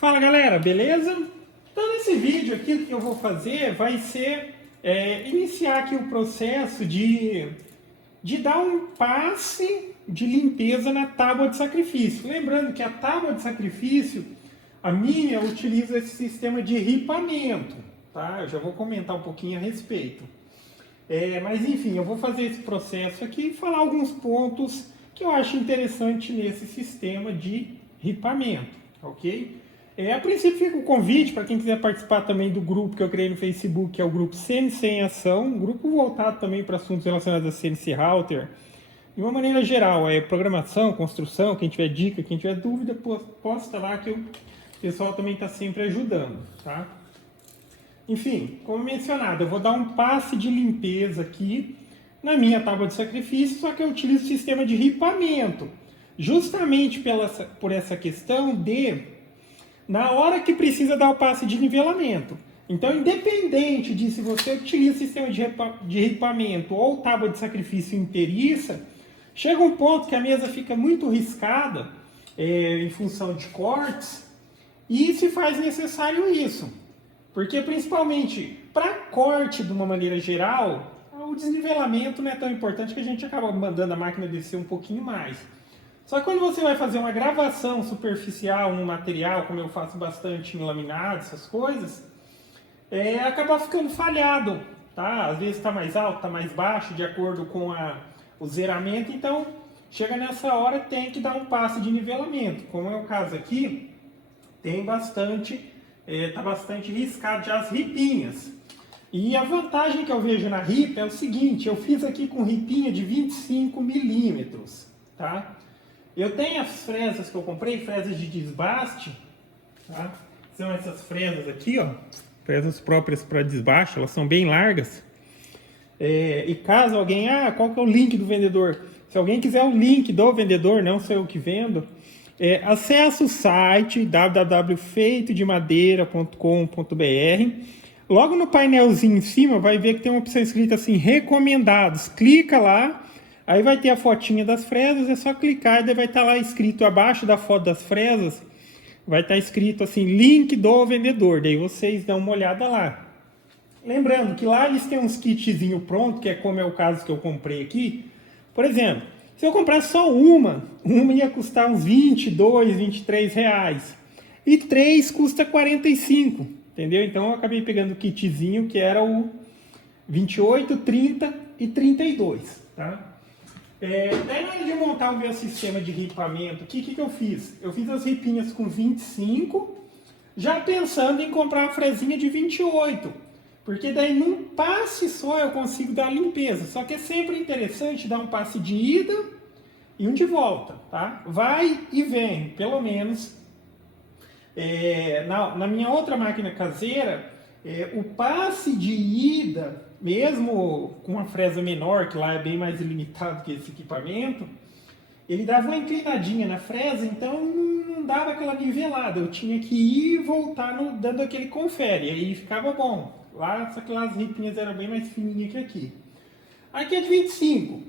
Fala galera, beleza? Então nesse vídeo aqui o que eu vou fazer vai ser iniciar aqui o processo de dar um passe de limpeza na tábua de sacrifício. Lembrando que a tábua de sacrifício, a minha utiliza esse sistema de ripamento, tá? Eu já vou comentar um pouquinho a respeito. Mas enfim, eu vou fazer esse processo aqui e falar alguns pontos que eu acho interessante nesse sistema de ripamento, ok? A princípio fica o convite para quem quiser participar também do grupo que eu criei no Facebook, que é o grupo CNC em Ação, um grupo voltado também para assuntos relacionados a CNC Router. De uma maneira geral, programação, construção, quem tiver dica, quem tiver dúvida, posta lá que o pessoal também está sempre ajudando, tá? Enfim, como mencionado, eu vou dar um passe de limpeza aqui na minha tábua de sacrifício, só que eu utilizo o sistema de ripamento, justamente por essa questão na hora que precisa dar o passe de nivelamento. Então, independente de se você utiliza o sistema de ripamento ou tábua de sacrifício inteiriça, chega um ponto que a mesa fica muito riscada em função de cortes e se faz necessário isso. Porque, principalmente, para corte de uma maneira geral, o desnivelamento não é tão importante que a gente acaba mandando a máquina descer um pouquinho mais. Só que quando você vai fazer uma gravação superficial no material, como eu faço bastante em laminado, essas coisas, acaba ficando falhado, tá? Às vezes está mais alto, está mais baixo, de acordo com o zeramento. Então, chega nessa hora, tem que dar um passe de nivelamento. Como é o caso aqui, tem bastante, está bastante riscado já as ripinhas. E a vantagem que eu vejo na ripa é o seguinte, eu fiz aqui com ripinha de 25 milímetros, tá? Eu tenho as fresas que eu comprei, fresas de desbaste, tá? São essas fresas aqui, ó, fresas próprias para desbaste, elas são bem largas. E caso alguém, qual que é o link do vendedor? Se alguém quiser o link do vendedor, não sou eu que vendo, acessa o site www.feitodemadeira.com.br. Logo no painelzinho em cima vai ver que tem uma opção escrita assim, recomendados. Clica lá. Aí vai ter a fotinha das fresas, é só clicar e daí vai estar lá escrito abaixo da foto das fresas, vai estar escrito assim, link do vendedor, daí vocês dão uma olhada lá. Lembrando que lá eles têm uns kitzinho pronto, que é como é o caso que eu comprei aqui. Por exemplo, se eu comprar só uma ia custar uns 22, 23 reais. E 3 custa 45, entendeu? Então eu acabei pegando o kitzinho que era o 28, 30 e 32, tá? Daí na hora de montar o meu sistema de ripamento, o que eu fiz? Eu fiz as ripinhas com 25, já pensando em comprar uma fresinha de 28, porque daí num passe só eu consigo dar a limpeza. Só que é sempre interessante dar um passe de ida e um de volta, tá? Vai e vem, pelo menos. Na minha outra máquina caseira, o passe de ida, mesmo com uma fresa menor, que lá é bem mais ilimitado que esse equipamento, ele dava uma inclinadinha na fresa, então não dava aquela nivelada. Eu tinha que ir e voltar dando aquele confere, aí ficava bom. Lá, só que lá as ripinhas eram bem mais fininhas que aqui. Aqui é de 25.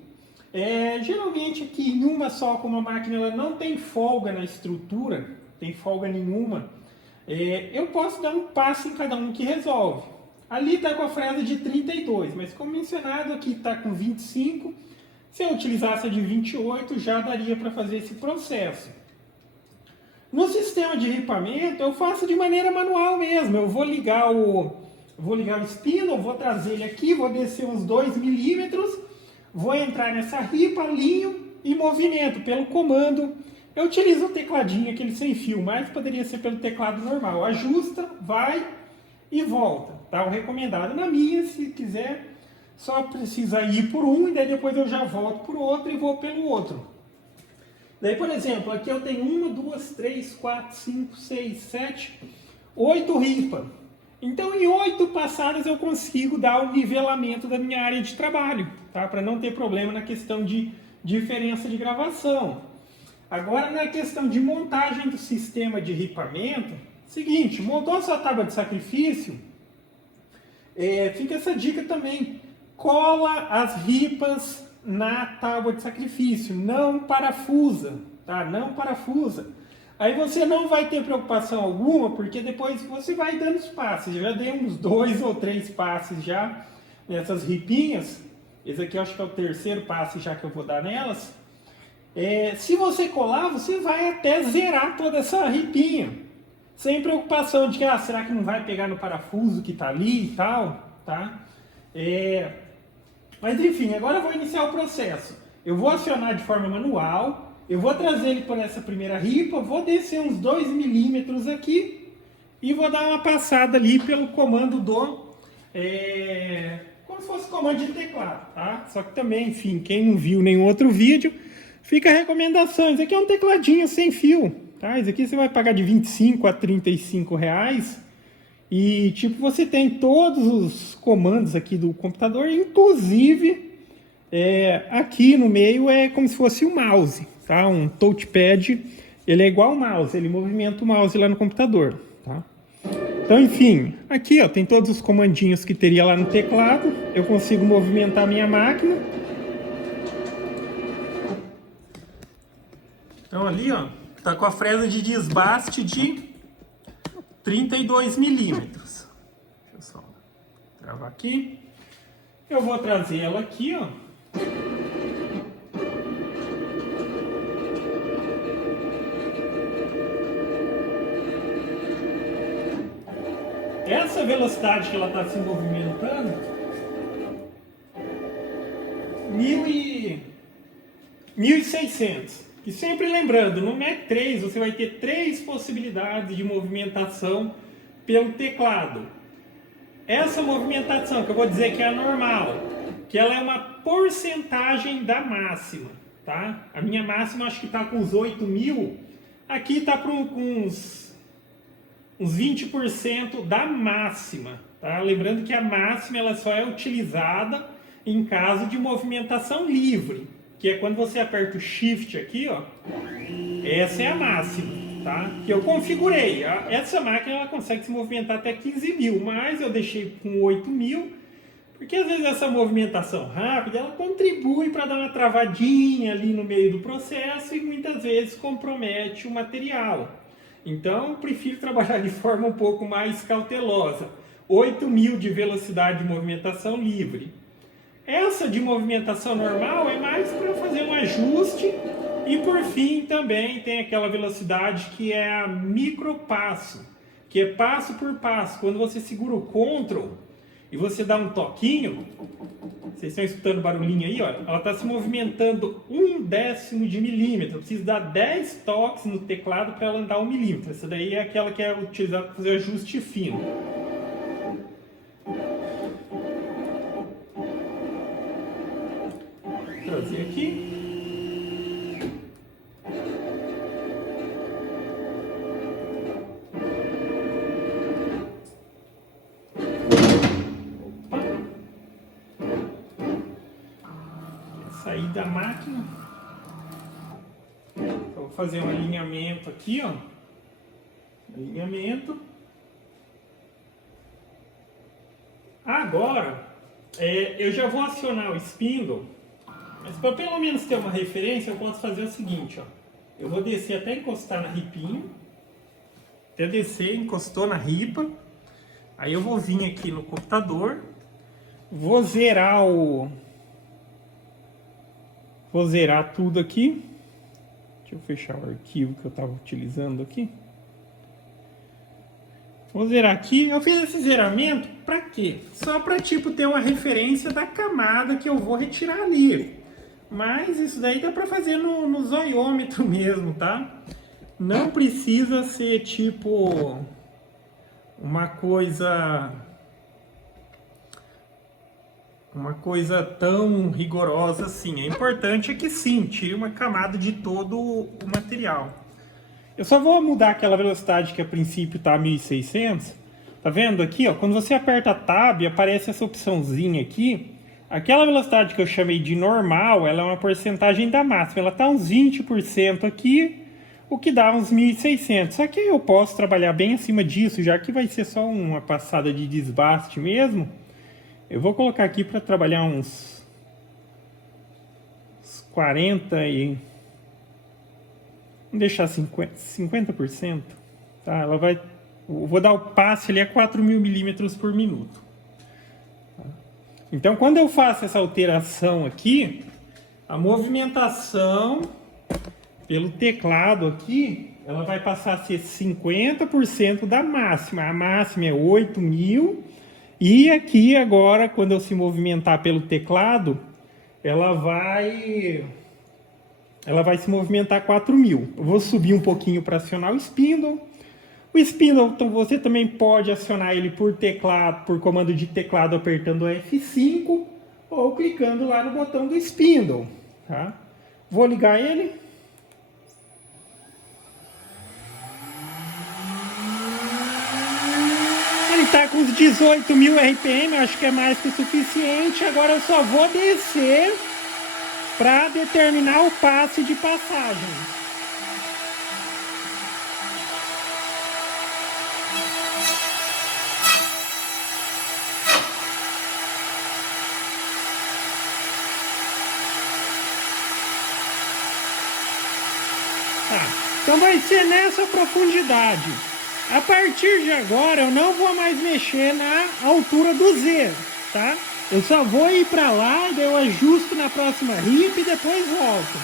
Geralmente aqui em uma só, como a máquina ela não tem folga na estrutura, tem folga nenhuma, eu posso dar um passo em cada um que resolve. Ali está com a fresa de 32, mas como mencionado aqui está com 25. Se eu utilizasse a de 28, já daria para fazer esse processo. No sistema de ripamento, eu faço de maneira manual mesmo. Eu vou ligar o espino, vou trazer ele aqui, vou descer uns 2 milímetros, vou entrar nessa ripa, alinho e movimento pelo comando. Eu utilizo o tecladinho, aquele sem fio, mas poderia ser pelo teclado normal. Ajusta, vai e volta, tá? O recomendado na minha, se quiser, só precisa ir por um e daí depois eu já volto por outro e vou pelo outro. Daí, por exemplo, aqui eu tenho 1, 2, 3, 4, 5, 6, 7, 8 ripas. Então, em 8 passadas eu consigo dar o nivelamento da minha área de trabalho, tá? Para não ter problema na questão de diferença de gravação. Agora, na questão de montagem do sistema de ripamento, seguinte, montou a sua tábua de sacrifício, fica essa dica também, cola as ripas na tábua de sacrifício, não parafusa, tá? Não parafusa. Aí você não vai ter preocupação alguma, porque depois você vai dando os passes. Eu já dei uns 2 ou 3 passes já nessas ripinhas. Esse aqui eu acho que é o terceiro passe já que eu vou dar nelas. Se você colar, você vai até zerar toda essa ripinha. Sem preocupação de que, será que não vai pegar no parafuso que está ali e tal, tá? Mas enfim, agora eu vou iniciar o processo. Eu vou acionar de forma manual. Eu vou trazer ele por essa primeira ripa, vou descer uns 2 milímetros aqui e vou dar uma passada ali pelo comando como se fosse comando de teclado, tá? Só que também, enfim, quem não viu nenhum outro vídeo, fica a recomendação. Isso aqui é um tecladinho sem fio, tá? Isso aqui você vai pagar de 25 a 35 reais e, tipo, você tem todos os comandos aqui do computador, inclusive aqui no meio é como se fosse um mouse. Tá? Um touchpad, ele é igual ao mouse, ele movimenta o mouse lá no computador, tá? Então, enfim, aqui ó, tem todos os comandinhos que teria lá no teclado, eu consigo movimentar a minha máquina. Então ali ó, tá com a fresa de desbaste de 32 milímetros. Deixa eu só travar aqui. Eu vou trazer ela aqui ó. Essa velocidade que ela está se movimentando, 1.600. E sempre lembrando, no Mac 3 você vai ter 3 possibilidades de movimentação pelo teclado. Essa movimentação que eu vou dizer que é a normal, que ela é uma porcentagem da máxima, tá? A minha máxima acho que está com uns 8.000, aqui está com uns 20% da máxima, tá? Lembrando que a máxima ela só é utilizada em caso de movimentação livre, que é quando você aperta o Shift aqui, ó. Essa é a máxima, tá? Que eu configurei. Essa máquina ela consegue se movimentar até 15.000, mas eu deixei com 8.000, porque às vezes essa movimentação rápida ela contribui para dar uma travadinha ali no meio do processo e muitas vezes compromete o material. Então, eu prefiro trabalhar de forma um pouco mais cautelosa. 8.000 de velocidade de movimentação livre. Essa de movimentação normal é mais para fazer um ajuste. E por fim também tem aquela velocidade que é a micropasso, que é passo por passo. Quando você segura o Ctrl e você dá um toquinho, vocês estão escutando o barulhinho aí, ó, ela está se movimentando 1/10 de milímetro. Eu preciso dar 10 toques no teclado para ela andar 1 milímetro. Essa daí é aquela que é utilizada para fazer ajuste fino. Vou trazer aqui. Sair da máquina. Eu vou fazer um alinhamento aqui, ó. Alinhamento. Agora, eu já vou acionar o spindle, mas para pelo menos ter uma referência, eu posso fazer o seguinte, ó. Eu vou descer até encostar na ripinha. Até descer, encostou na ripa. Aí eu vou vir aqui no computador. Vou zerar tudo aqui. Deixa eu fechar o arquivo que eu estava utilizando aqui. Vou zerar aqui. Eu fiz esse zeramento para quê? Só para tipo ter uma referência da camada que eu vou retirar ali. Mas isso daí dá para fazer no zoiômetro mesmo, tá? Não precisa ser tipo uma coisa tão rigorosa assim. É importante que sim, tire uma camada de todo o material. Eu só vou mudar aquela velocidade que a princípio está 1.600. Tá vendo aqui, ó? Quando você aperta Tab, aparece essa opçãozinha aqui. Aquela velocidade que eu chamei de normal, ela é uma porcentagem da máxima. Ela está uns 20% aqui, o que dá uns 1.600. Só que eu posso trabalhar bem acima disso, já que vai ser só uma passada de desbaste mesmo. Eu vou colocar aqui para trabalhar uns 40 deixar 50%, tá? Ela vai, eu vou dar o passe ali a 4.000 milímetros por minuto. Tá? Então, quando eu faço essa alteração aqui, a movimentação pelo teclado aqui, ela vai passar a ser 50% da máxima. A máxima é 8.000. E aqui agora, quando eu se movimentar pelo teclado, ela vai se movimentar 4.000. Eu vou subir um pouquinho para acionar o spindle. O spindle, então, você também pode acionar ele por teclado, por comando de teclado apertando o F5 ou clicando lá no botão do spindle. Tá? Vou ligar ele. Ele está com uns 18.000 RPM, acho que é mais que o suficiente. Agora eu só vou descer para determinar o passe de passagem. Tá. Então vai ser nessa profundidade. A partir de agora eu não vou mais mexer na altura do Z, tá? Eu só vou ir para lá, daí eu ajusto na próxima RIP e depois volto.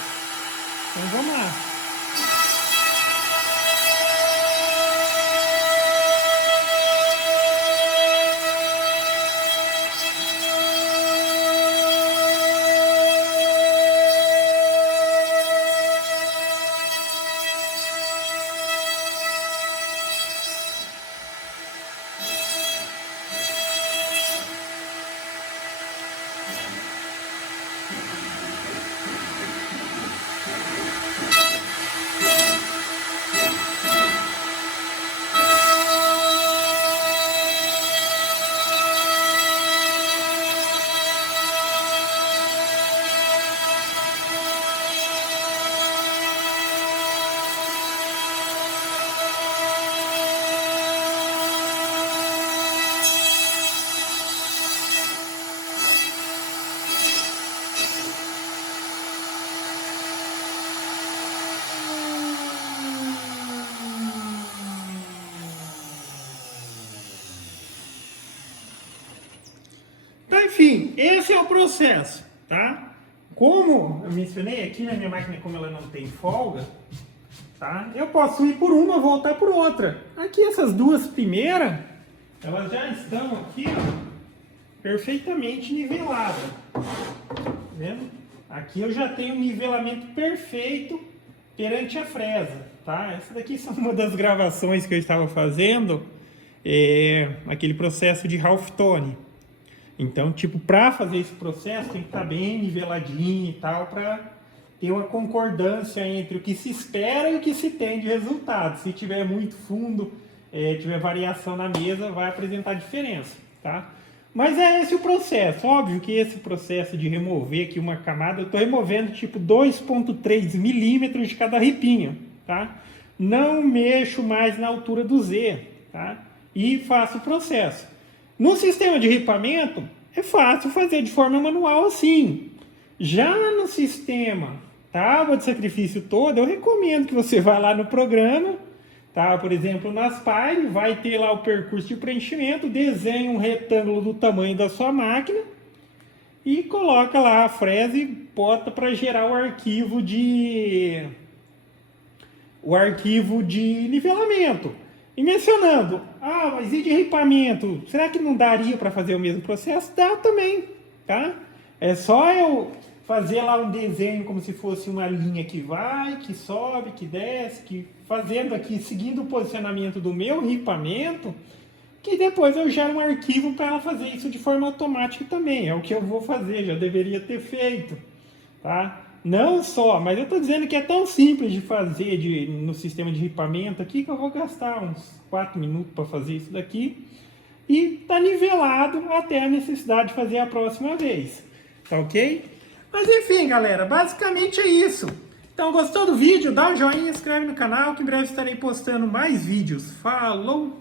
Então vamos lá. Então, enfim, esse é o processo, tá? Como eu mencionei aqui na minha máquina, como ela não tem folga, tá? Eu posso ir por uma, voltar por outra. Aqui essas duas primeiras, elas já estão aqui, ó, perfeitamente niveladas. Tá vendo? Aqui eu já tenho um nivelamento perfeito perante a fresa, tá? Essa daqui são uma das gravações que eu estava fazendo, aquele processo de halftone. Então, tipo, para fazer esse processo tem que estar bem niveladinho e tal, para ter uma concordância entre o que se espera e o que se tem de resultado. Se tiver muito fundo, tiver variação na mesa, vai apresentar diferença, tá? Mas é esse o processo. Óbvio que esse processo de remover aqui uma camada, eu estou removendo tipo 2,3 milímetros de cada ripinho, tá? Não mexo mais na altura do Z, tá? E faço o processo. No sistema de ripamento, é fácil fazer de forma manual assim. Já no sistema tábua de sacrifício todo, eu recomendo que você vá lá no programa, tá? Por exemplo, na Aspire, vai ter lá o percurso de preenchimento, desenha um retângulo do tamanho da sua máquina e coloca lá a fresa e bota para gerar o arquivo de nivelamento. E mencionando, mas e de ripamento? Será que não daria para fazer o mesmo processo? Dá também, tá? É só eu fazer lá um desenho como se fosse uma linha que vai, que sobe, que desce, que fazendo aqui, seguindo o posicionamento do meu ripamento, que depois eu gero um arquivo para ela fazer isso de forma automática também. É o que eu vou fazer, já deveria ter feito, tá? Não só, mas eu estou dizendo que é tão simples de fazer no sistema de ripamento aqui que eu vou gastar uns 4 minutos para fazer isso daqui e está nivelado até a necessidade de fazer a próxima vez, tá ok? Mas enfim, galera, basicamente é isso. Então, gostou do vídeo? Dá um joinha, inscreve no canal que em breve estarei postando mais vídeos. Falou!